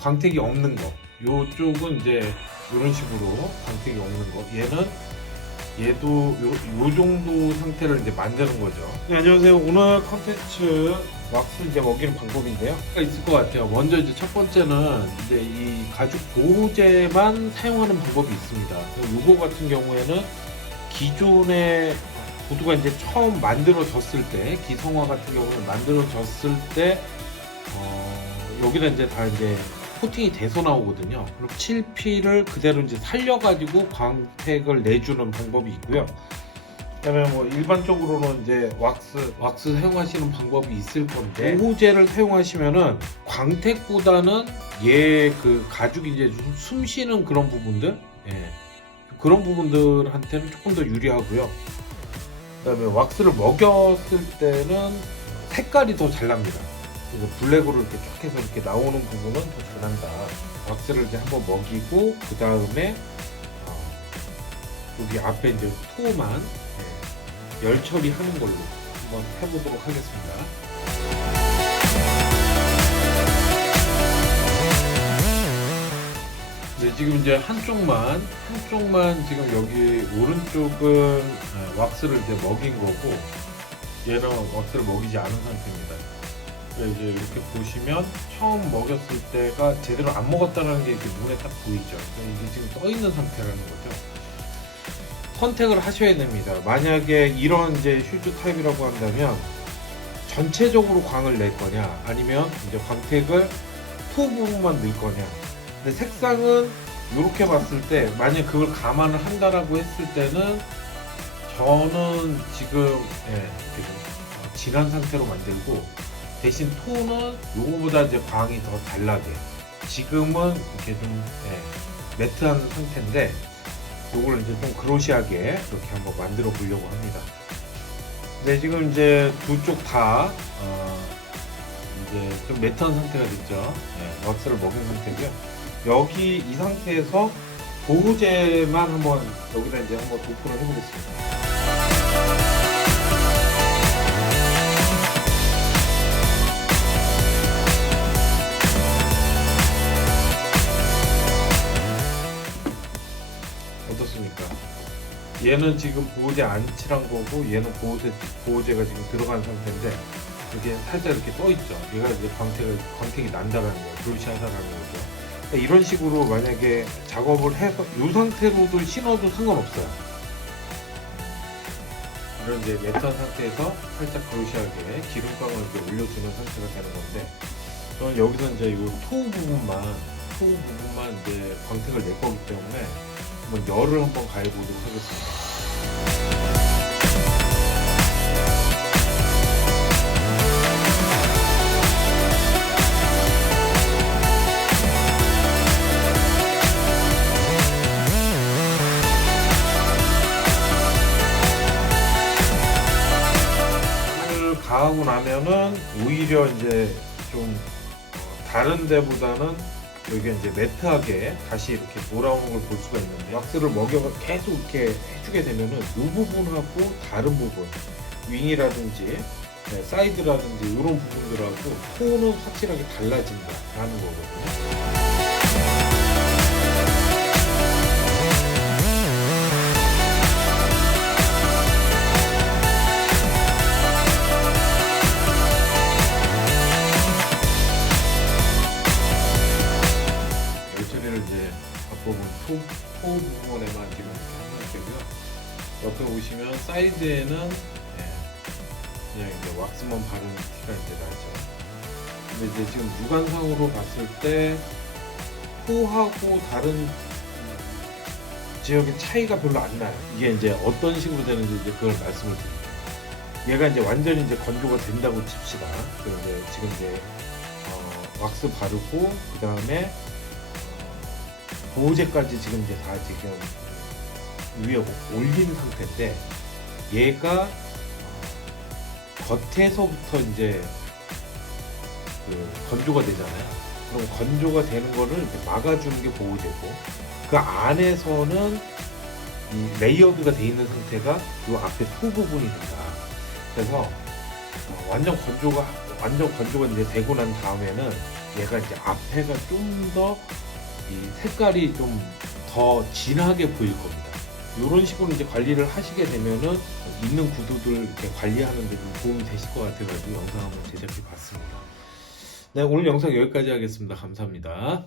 광택이 없는 거. 요쪽은 이제 이런 식으로 광택이 없는 거. 얘는 얘도 요, 요 정도 상태를 이제 만드는 거죠. 네, 안녕하세요. 오늘 컨텐츠 왁스 이제 먹이는 방법인데요. 있을 것 같아요. 먼저 이제 첫 번째는 이제 이 가죽 보호제만 사용하는 방법이 있습니다. 요거 같은 경우에는 기존의 구두가 이제 처음 만들어졌을 때 기성화 같은 경우는 만들어졌을 때 어, 여기는 이제 다 이제 코팅이 돼서 나오거든요. 그럼 칠피를 그대로 이제 살려가지고 광택을 내주는 방법이 있고요. 그다음에 뭐 일반적으로는 이제 왁스 왁스 사용하시는 방법이 있을 건데 보호제를 사용하시면은 광택보다는 얘 그 가죽이 이제 숨- 숨 쉬는 그런 부분들 예. 그런 부분들한테는 조금 더 유리하고요. 그다음에 왁스를 먹였을 때는 색깔이 더 잘 납니다. 그래서 블랙으로 이렇게 쫙 해서 이렇게 나오는 부분은 더잘 난다. 왁스를 이제 한번 먹이고 그 다음에 어, 여기 앞에 이제 토만 예, 열 처리하는 걸로 한번 해보도록 하겠습니다. 네, 지금 이제 한쪽만 한쪽만 지금 여기 오른쪽은 예, 왁스를 이제 먹인 거고 얘는 왁스를 먹이지 않은 상태입니다. 이제 이렇게 보시면 처음 먹였을 때가 제대로 안 먹었다는 게 이렇게 눈에 딱 보이죠. 이게 지금 떠 있는 상태라는 거죠. 선택을 하셔야 됩니다. 만약에 이런 이제 슈즈 타입이라고 한다면 전체적으로 광을 낼 거냐, 아니면 이제 광택을 토 부분만 넣을 거냐. 근데 색상은 이렇게 봤을 때 만약 그걸 감안을 한다라고 했을 때는 저는 지금 예, 좀 어, 진한 상태로 만들고 대신 톤은 요거보다 이제 광이 더 달라게 지금은 이렇게 좀 예, 매트한 상태인데 요걸 이제 좀 그로시하게 이렇게 한번 만들어 보려고 합니다. 네 지금 이제 두 쪽다 어, 이제 좀 매트한 상태가 됐죠. 예, 왁스를 먹인 상태고요. 여기 이 상태에서 보호제만 한번 여기다 이제 한번 도포를 해보겠습니다. 얘는 지금 보호제 안 칠한 거고 얘는 보호제 보호제가 지금 들어간 상태인데 이게 살짝 이렇게 떠 있죠. 얘가 이제 광택을 광택이 난다라는 거예요. 불시하다라는 거죠. 그러니까 이런 식으로 만약에 작업을 해서 이 상태로도 신어도 상관없어요. 이런 이제 매트한 상태에서 살짝 그로시하게 기름감을 이렇게 올려주는 상태가 되는 건데 저는 여기서 이제 이토 부분만 토 부분만 이제 광택을 낼 거기 때문에 한번 열을 한번 가해보도록 하겠습니다. 가하고 나면은 오히려 이제 좀 어, 다른 데보다는 여기가 이제 매트하게 다시 이렇게 돌아오는 걸 볼 수가 있는데 왁스를 먹여 계속 이렇게 해주게 되면은 이 부분하고 다른 부분 윙이라든지 네, 사이드라든지 이런 부분들하고 톤은 확실하게 달라진다라는 거거든요. 옆에 보시면 사이드에는 예, 그냥 이제 왁스만 바른 티가 이제 나죠. 근데 이제 지금 육안상으로 봤을 때 토하고 다른 지역의 차이가 별로 안 나요. 이게 이제 어떤 식으로 되는지 이제 그걸 말씀을 드릴게요. 얘가 이제 완전히 이제 건조가 된다고 칩시다. 그럼 이제 지금 이제 어, 왁스 바르고 그 다음에 보호제까지 지금 이제 다 지금 위에 올린 상태인데 얘가 어, 겉에서부터 이제 그 건조가 되잖아요. 그럼 건조가 되는 거를 막아주는 게 보호제고 그 안에서는 이 레이어드가 돼 있는 상태가 이 앞에 토 부분이 된다. 그래서 어, 완전 건조가 완전 건조가 이제 되고 난 다음에는 얘가 이제 앞에가 좀더이 색깔이 좀 더 진하게 보일 겁니다. 이런 식으로 이제 관리를 하시게 되면은 있는 구두들 이렇게 관리하는 데좀 도움이 되실 것 같아가지고 영상 한번 제작해 봤습니다. 네, 오늘 영상 여기까지 하겠습니다. 감사합니다.